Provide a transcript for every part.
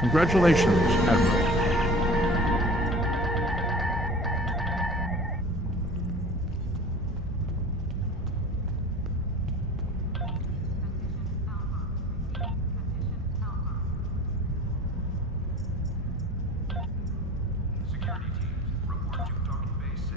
Congratulations, Admiral. Security teams, report to docking bay 6.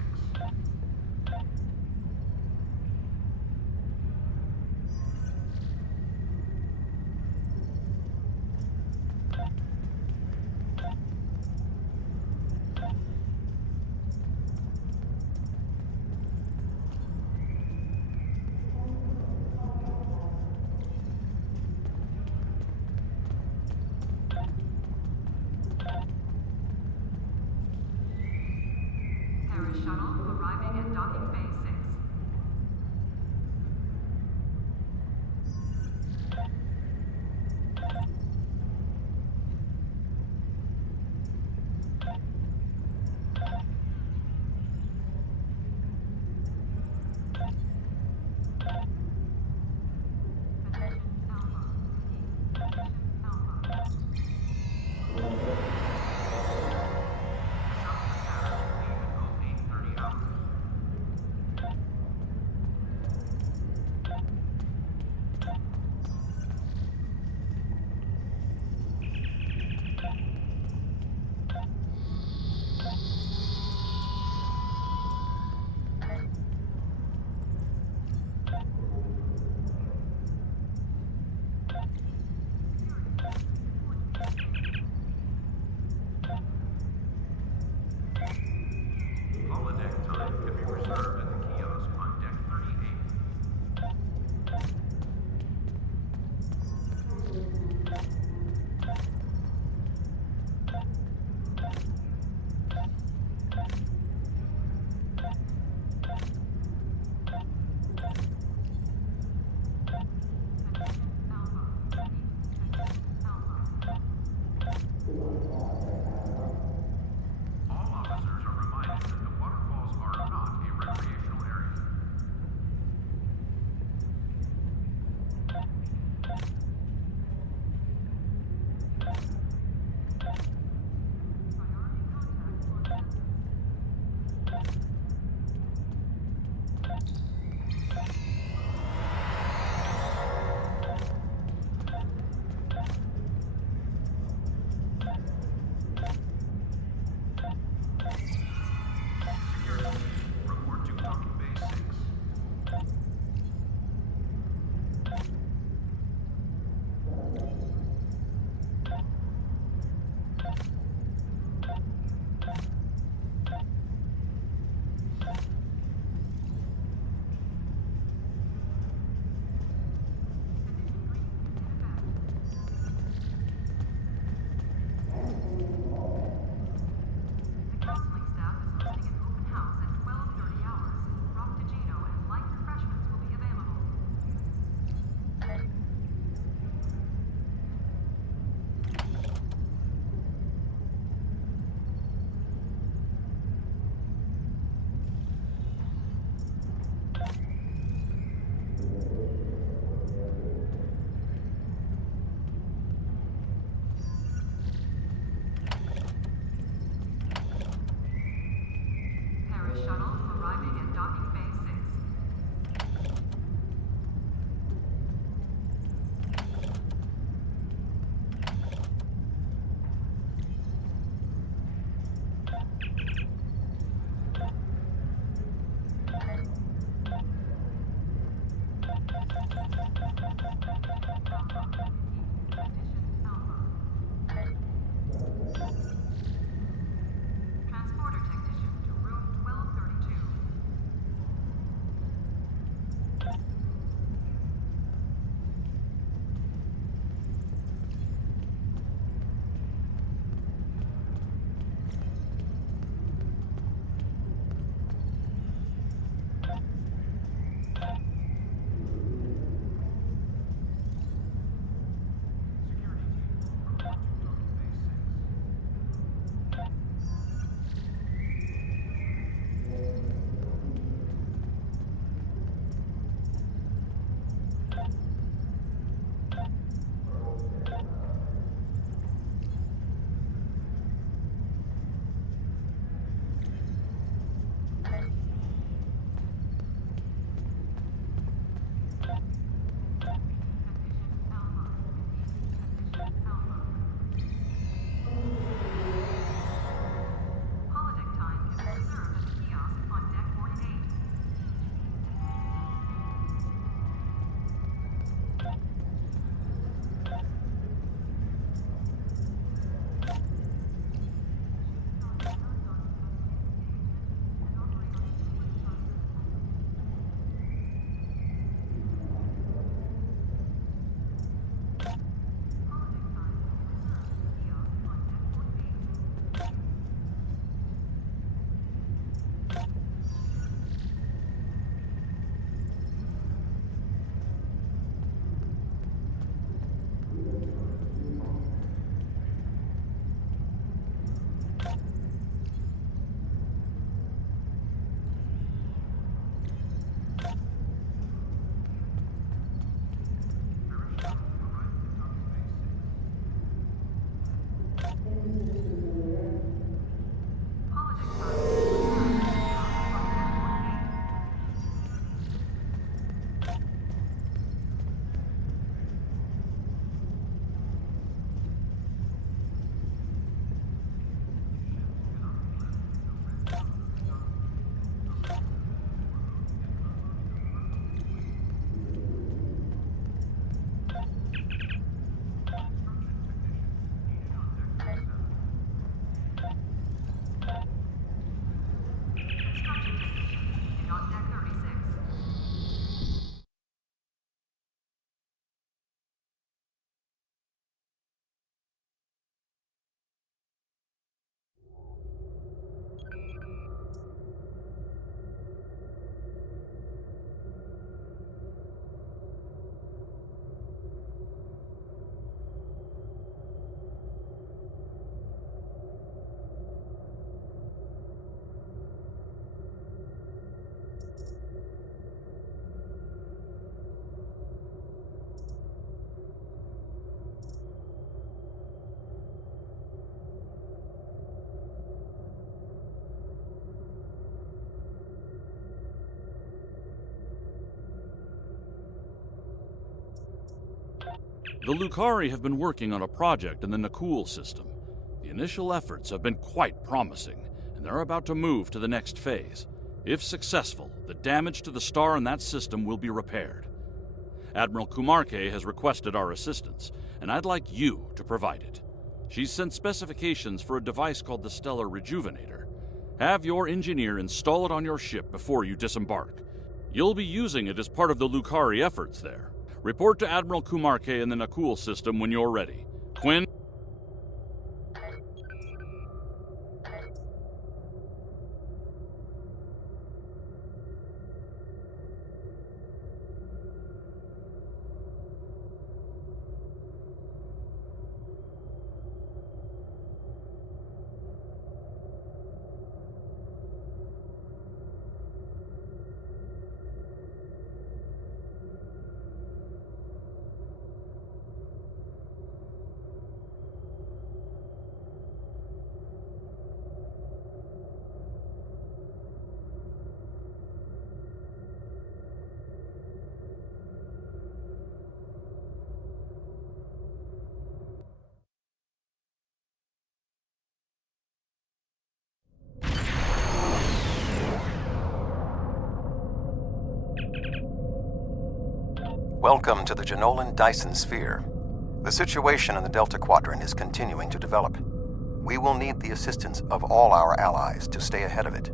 Paris shuttle arriving at docking bay 6. Shuttle to Saturn, leave in 0830 hours. The Lucari have been working on a project in the Nakul system. The initial efforts have been quite promising, and they're about to move to the next phase. If successful, the damage to the star and that system will be repaired. Admiral Kumarke has requested our assistance, and I'd like you to provide it. She's sent specifications for a device called the Stellar Rejuvenator. Have your engineer install it on your ship before you disembark. You'll be using it as part of the Lucari efforts there. Report to Admiral Kumarke in the Nakul system when you're ready. Quinn? Welcome to the Janolan Dyson Sphere. The situation in the Delta Quadrant is continuing to develop. We will need the assistance of all our allies to stay ahead of it.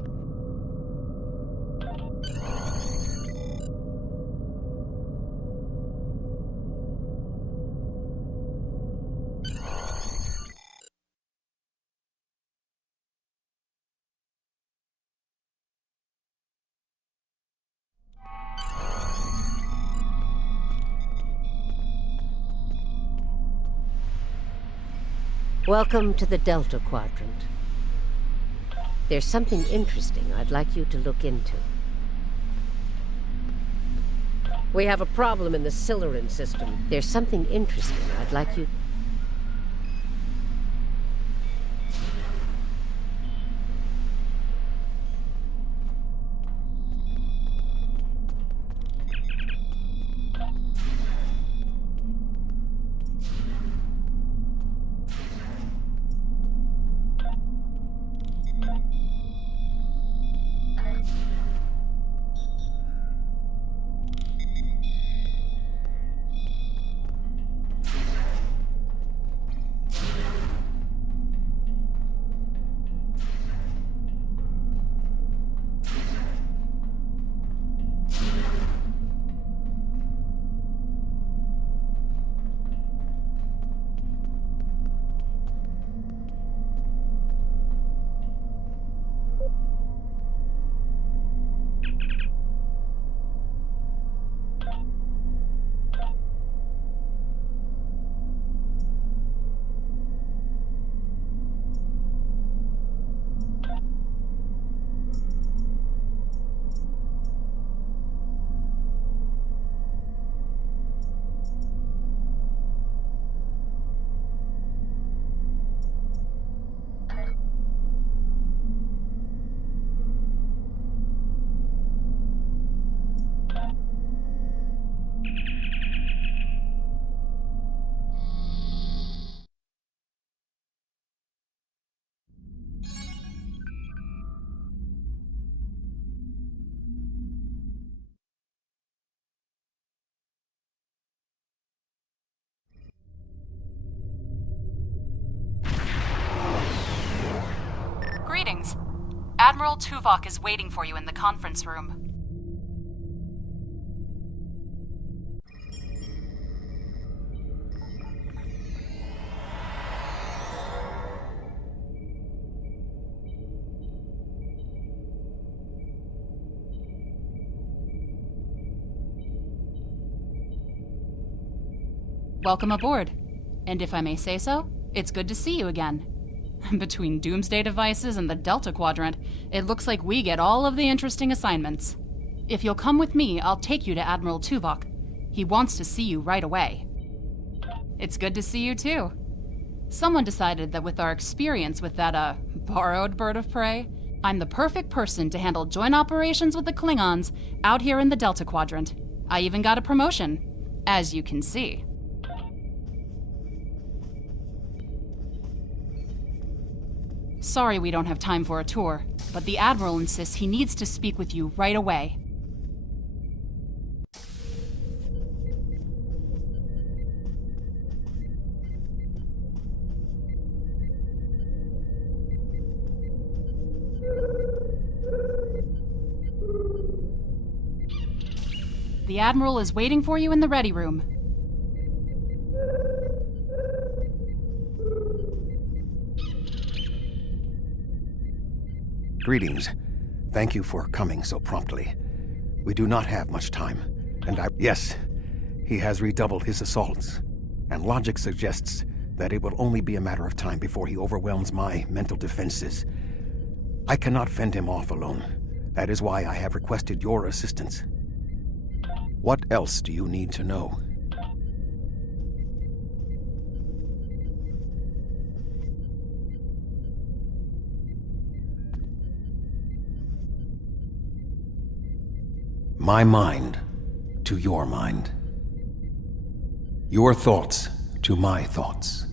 Welcome to the Delta Quadrant. There's something interesting I'd like you to look into. We have a problem in the Siluran system. There's something interesting I'd like you... Greetings. Admiral Tuvok is waiting for you in the conference room. Welcome aboard. And if I may say so, it's good to see you again. Between doomsday devices and the Delta Quadrant, it looks like we get all of the interesting assignments. If you'll come with me, I'll take you to Admiral Tuvok. He wants to see you right away. It's good to see you too. Someone decided that with our experience with that, borrowed bird of prey, I'm the perfect person to handle joint operations with the Klingons out here in the Delta Quadrant. I even got a promotion, as you can see. Sorry we don't have time for a tour, but the Admiral insists he needs to speak with you right away. The Admiral is waiting for you in the ready room. Greetings. Thank you for coming so promptly. We do not have much time, and Yes, he has redoubled his assaults, and logic suggests that it will only be a matter of time before he overwhelms my mental defenses. I cannot fend him off alone. That is why I have requested your assistance. What else do you need to know? My mind to your mind. Your thoughts to my thoughts.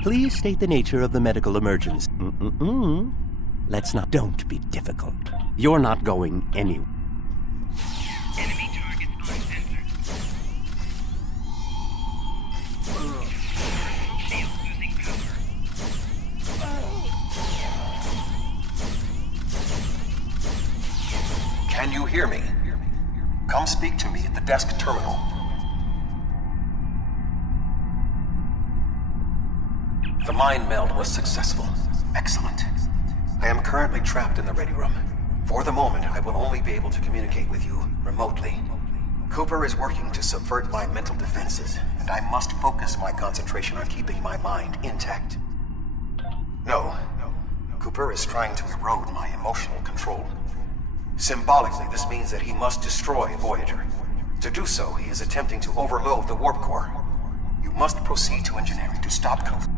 Please state the nature of the medical emergency. Let's not. Don't be difficult. You're not going anywhere. Enemy target uncensored. Shield losing power. Can you hear me? Come speak to me at the desk terminal. The mind meld was successful. Excellent. I am currently trapped in the ready room. For the moment, I will only be able to communicate with you remotely. Cooper is working to subvert my mental defenses, and I must focus my concentration on keeping my mind intact. No. Cooper is trying to erode my emotional control. Symbolically, this means that he must destroy Voyager. To do so, he is attempting to overload the warp core. You must proceed to engineering to stop Cooper.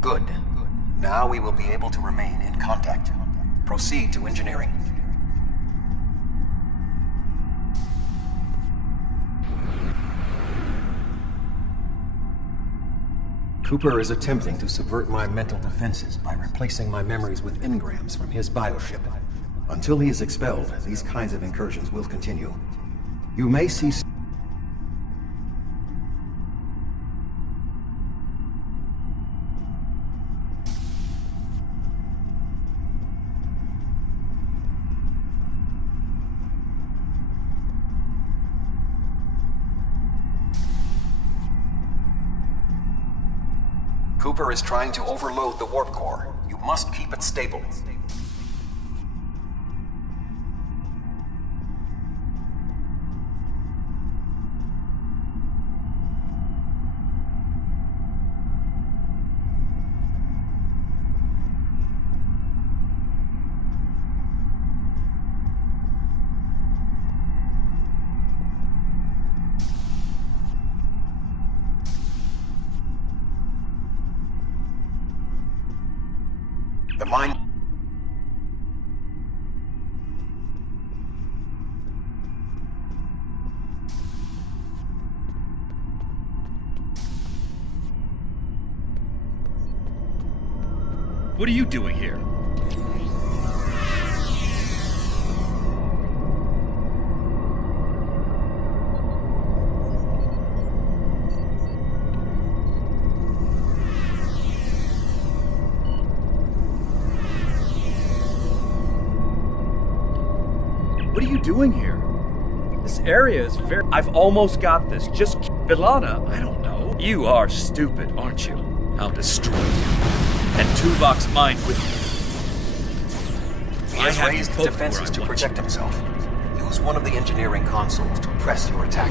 Good. Now we will be able to remain in contact. Proceed to engineering. Cooper is attempting to subvert my mental defenses by replacing my memories with engrams from his bioship. Until he is expelled, these kinds of incursions will continue. You may see... Cooper is trying to overload the warp core. You must keep it stable. What are you doing here? What are you doing here? This area is very... I've almost got this. Just... Vilana, I don't know. You are stupid, aren't you? I'll destroy you. And Tuvok's mind with you. He has raised defenses to protect himself. Use one of the engineering consoles to press your attack.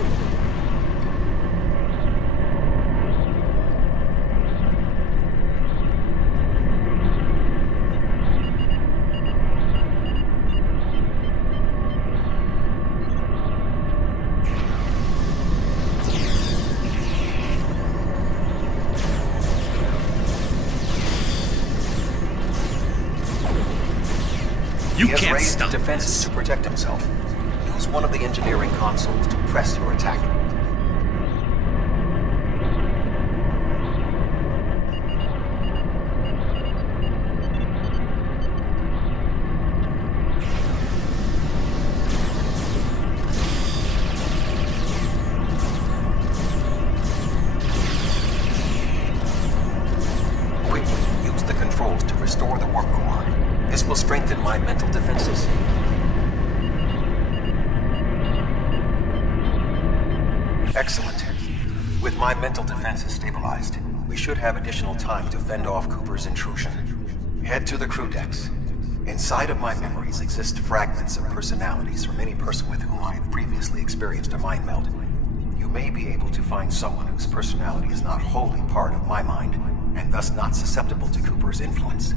You He has can't raised stop defenses this. to protect himself. Use one of the engineering consoles to press your attack. Quickly use the controls to restore the warp core. This will strengthen my mental defenses. Excellent. With my mental defenses stabilized, we should have additional time to fend off Cooper's intrusion. Head to the crew decks. Inside of my memories exist fragments of personalities from any person with whom I have previously experienced a mind meld. You may be able to find someone whose personality is not wholly part of my mind, and thus not susceptible to Cooper's influence.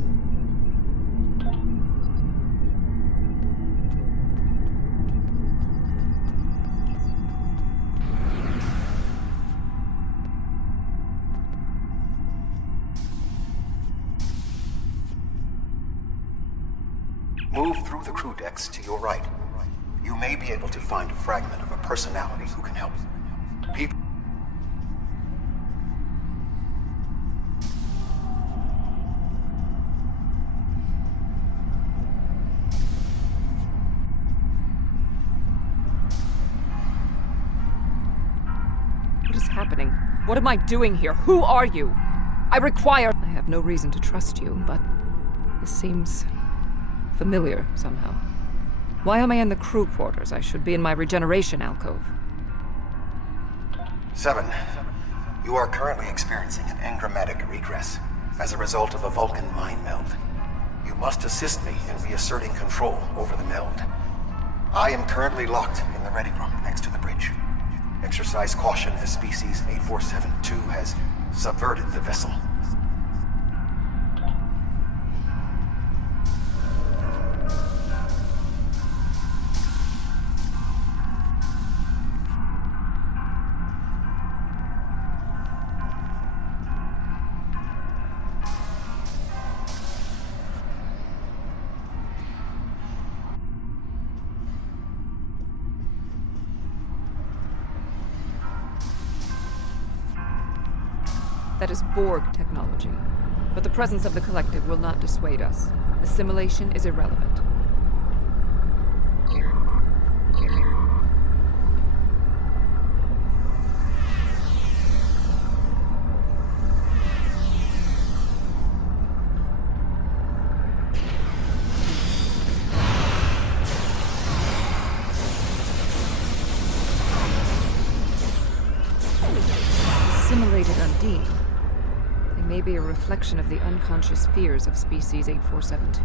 Move through the crew decks to your right. You may be able to find a fragment of a personality who can help. People... What is happening? What am I doing here? Who are you? I have no reason to trust you, but this seems familiar somehow. Why am I in the crew quarters? I should be in my regeneration alcove. 7. You are currently experiencing an engrammatic regress as a result of a Vulcan mind meld. You must assist me in reasserting control over the meld. I am currently locked in the ready room next to the bridge. Exercise caution as species 8472 has subverted the vessel. That is Borg technology. But the presence of the Collective will not dissuade us. Assimilation is irrelevant. Assimilated Undine. They may be a reflection of the unconscious fears of species 8472.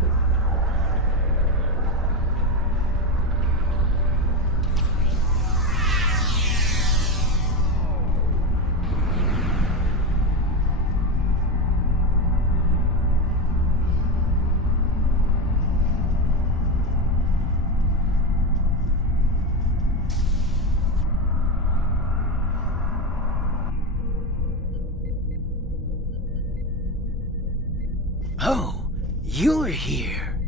Oh, you're here.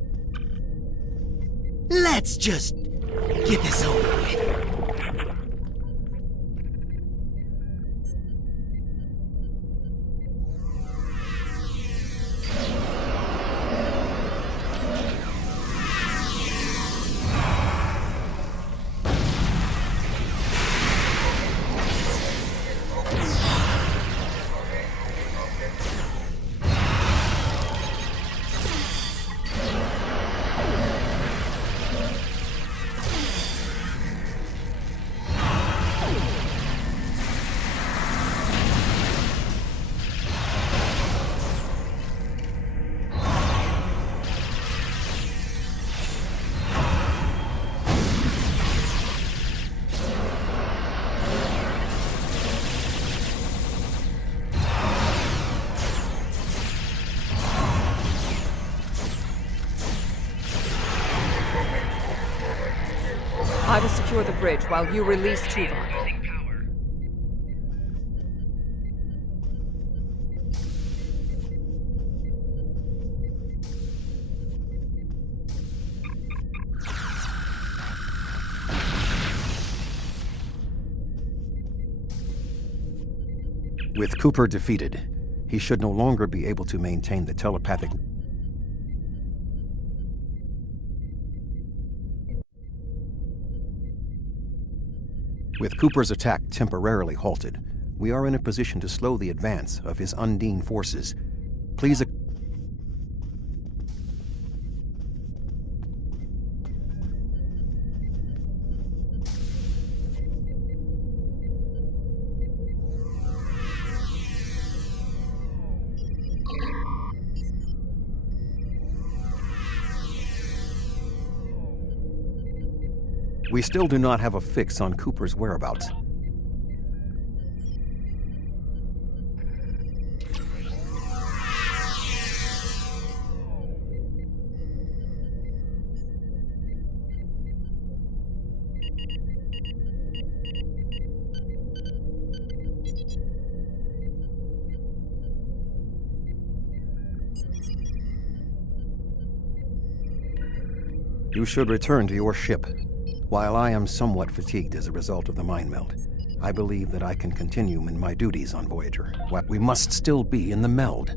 Let's just get this over with. I will secure the bridge while you release Tuvok. Losing power. With Cooper defeated, he should no longer be able to maintain the telepathic... With Cooper's attack temporarily halted, we are in a position to slow the advance of his Undine forces. Please... We still do not have a fix on Cooper's whereabouts. You should return to your ship. While I am somewhat fatigued as a result of the mind meld, I believe that I can continue in my duties on Voyager. We must still be in the meld.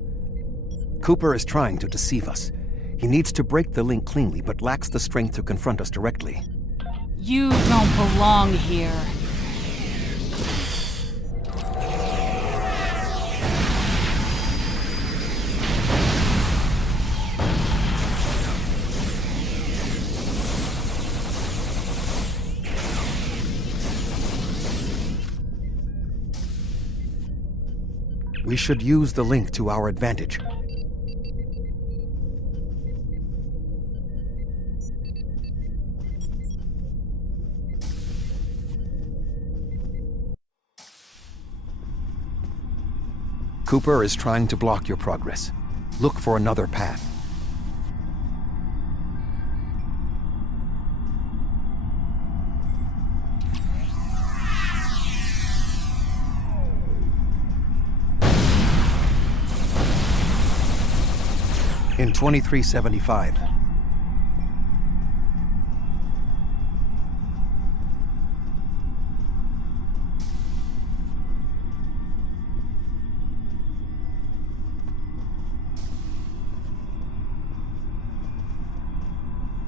Cooper is trying to deceive us. He needs to break the link cleanly, but lacks the strength to confront us directly. You don't belong here. We should use the link to our advantage. Cooper is trying to block your progress. Look for another path. In 2375.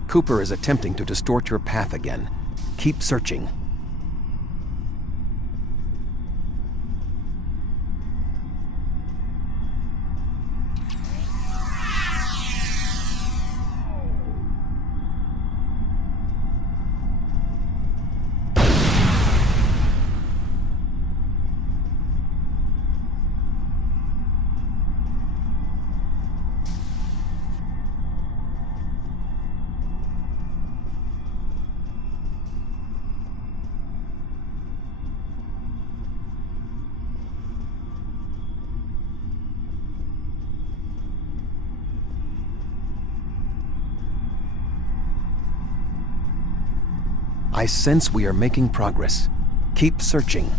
Cooper is attempting to distort your path again. Keep searching. I sense we are making progress. Keep searching.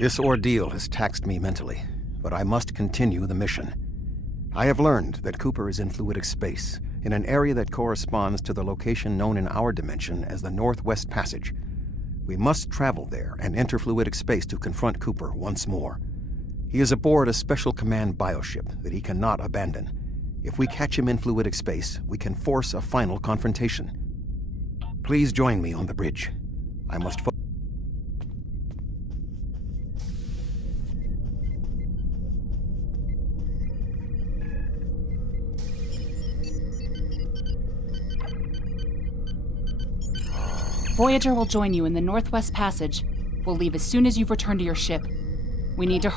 This ordeal has taxed me mentally, but I must continue the mission. I have learned that Cooper is in fluidic space, in an area that corresponds to the location known in our dimension as the Northwest Passage. We must travel there and enter fluidic space to confront Cooper once more. He is aboard a special command bioship that he cannot abandon. If we catch him in fluidic space, we can force a final confrontation. Please join me on the bridge. I must Voyager will join you in the Northwest Passage. We'll leave as soon as you've returned to your ship. We need to...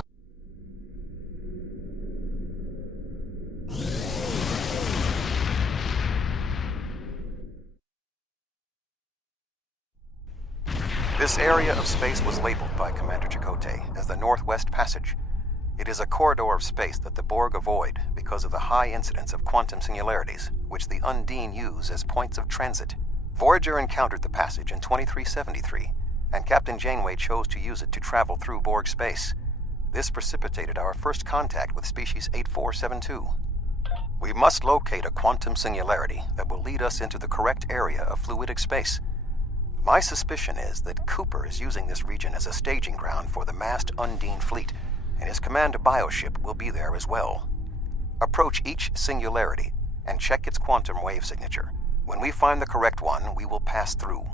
This area of space was labeled by Commander Chakotay as the Northwest Passage. It is a corridor of space that the Borg avoid because of the high incidence of quantum singularities, which the Undine use as points of transit. Voyager encountered the passage in 2373, and Captain Janeway chose to use it to travel through Borg space. This precipitated our first contact with species 8472. We must locate a quantum singularity that will lead us into the correct area of fluidic space. My suspicion is that Cooper is using this region as a staging ground for the massed Undine fleet, and his command bioship will be there as well. Approach each singularity and check its quantum wave signature. When we find the correct one, we will pass through.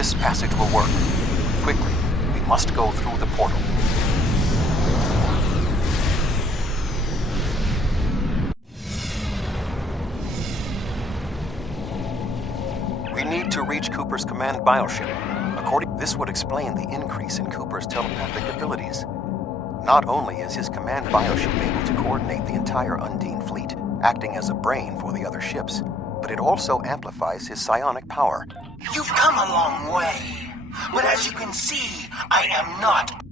This passage will work. Quickly, we must go through the portal. We need to reach Cooper's command bioship. This would explain the increase in Cooper's telepathic abilities. Not only is his command bioship able to coordinate the entire Undine fleet, acting as a brain for the other ships, but it also amplifies his psionic power. You've come a long way, but as you can see, I am not.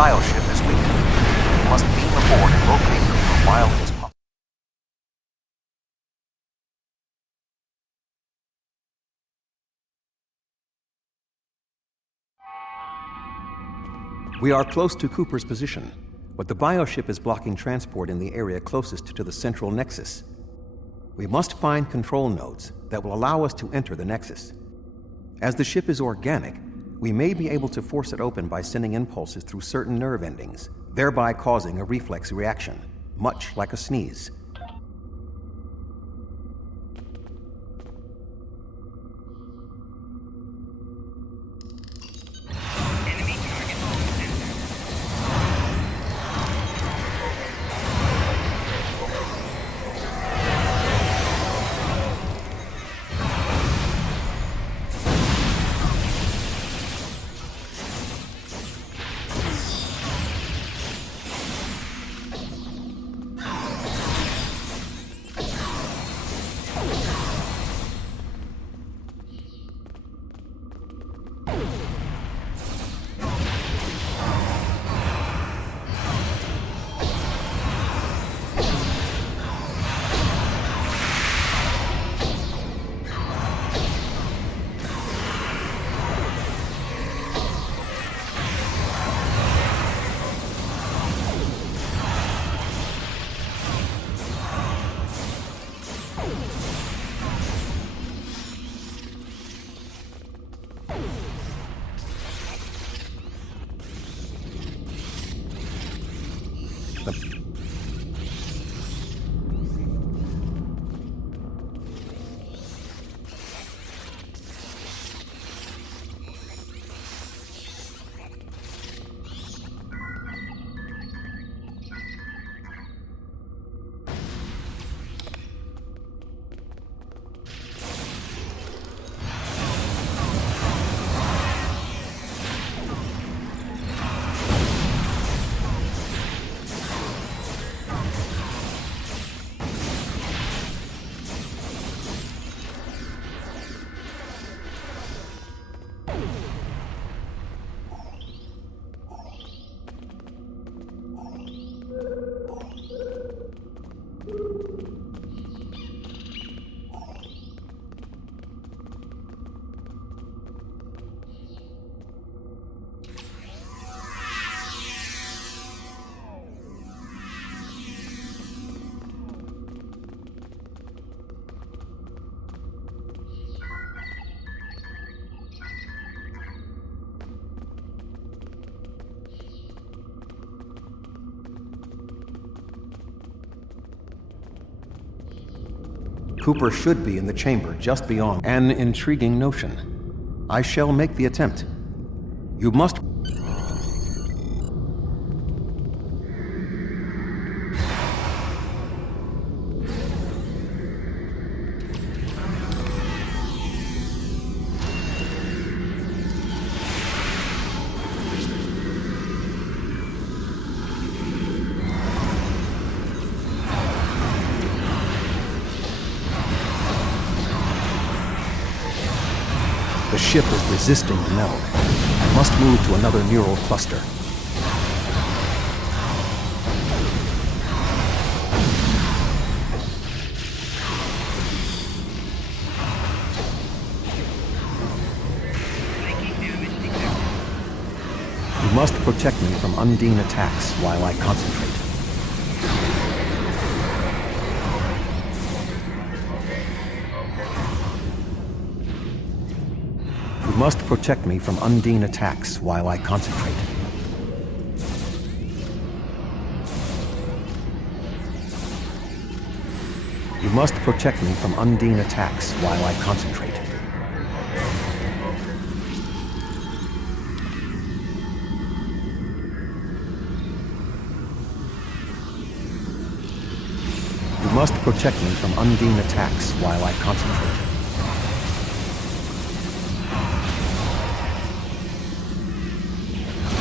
bioship is weakened. You must beam aboard and locate Cooper while it is possible. We are close to Cooper's position, but the bioship is blocking transport in the area closest to the central nexus. We must find control nodes that will allow us to enter the nexus. As the ship is organic, we may be able to force it open by sending impulses through certain nerve endings, thereby causing a reflex reaction, much like a sneeze. Enemy target on center. Cooper should be in the chamber just beyond. An intriguing notion. I shall make the attempt. You must... The ship is resisting the meld. I must move to another neural cluster. You must protect me from Undine attacks while I concentrate. You must protect me from Undine attacks while I concentrate. You must protect me from Undine attacks while I concentrate. You must protect me from Undine attacks while I concentrate.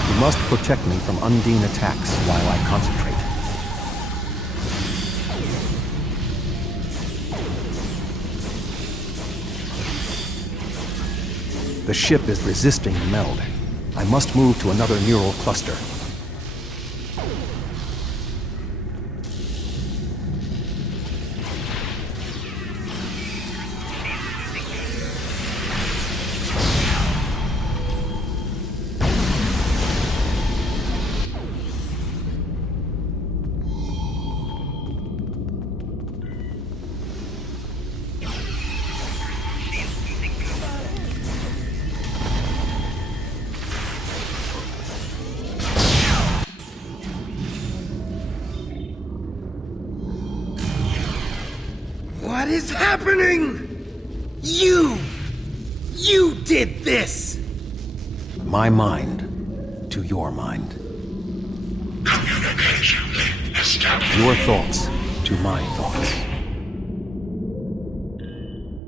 You must protect me from Undine attacks while I concentrate. The ship is resisting the meld. I must move to another neural cluster. What is happening? You did this! My mind to your mind. Communication link established. Your thoughts to my thoughts.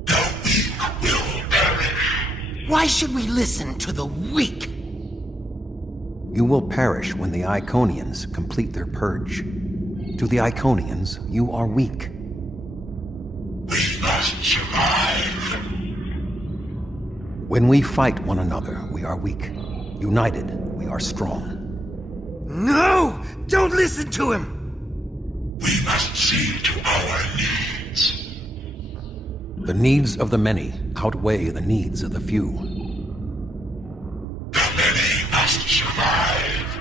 The weak will perish. Why should we listen to the weak? You will perish when the Iconians complete their purge. To the Iconians, you are weak. We must survive. When we fight one another, we are weak. United, we are strong. No! Don't listen to him! We must see to our needs. The needs of the many outweigh the needs of the few. The many must survive.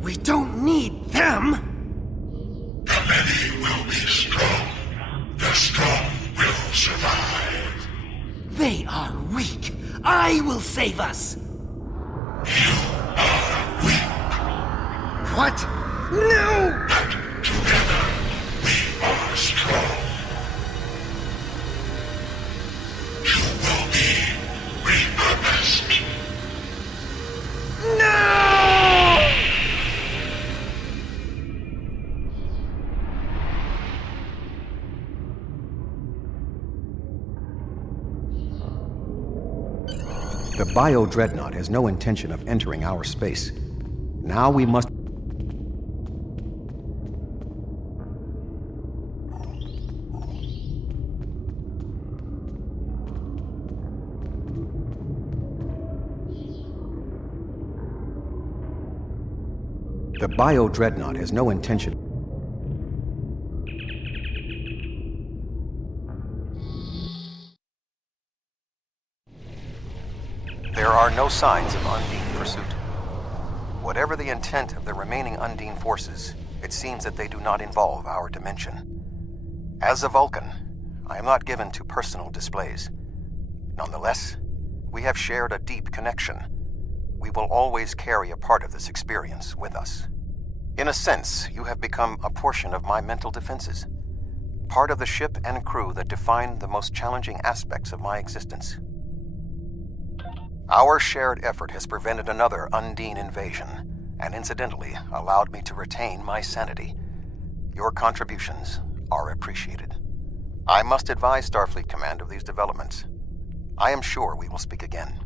We don't need them! The many will be strong. The strong will survive. They are weak. I will save us! You are weak. What? No! But together, we are strong. You will be repurposed. No! The Bio-Dreadnought has no intention of entering our space. Now we must... The Bio-Dreadnought has no intention... There are no signs of Undine pursuit. Whatever the intent of the remaining Undine forces, it seems that they do not involve our dimension. As a Vulcan, I am not given to personal displays. Nonetheless, we have shared a deep connection. We will always carry a part of this experience with us. In a sense, you have become a portion of my mental defenses. Part of the ship and crew that define the most challenging aspects of my existence. Our shared effort has prevented another Undine invasion, and incidentally allowed me to retain my sanity. Your contributions are appreciated. I must advise Starfleet Command of these developments. I am sure we will speak again.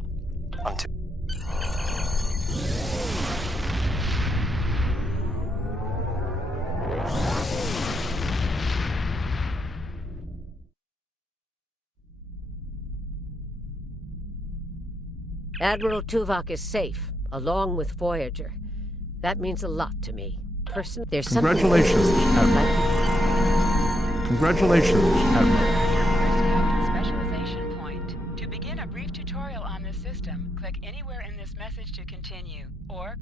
Until... Admiral Tuvok is safe, along with Voyager. That means a lot to me. There's Congratulations, Admiral. Congratulations, Admiral. Specialization point. To begin a brief tutorial on this system, click anywhere in this message to continue, or...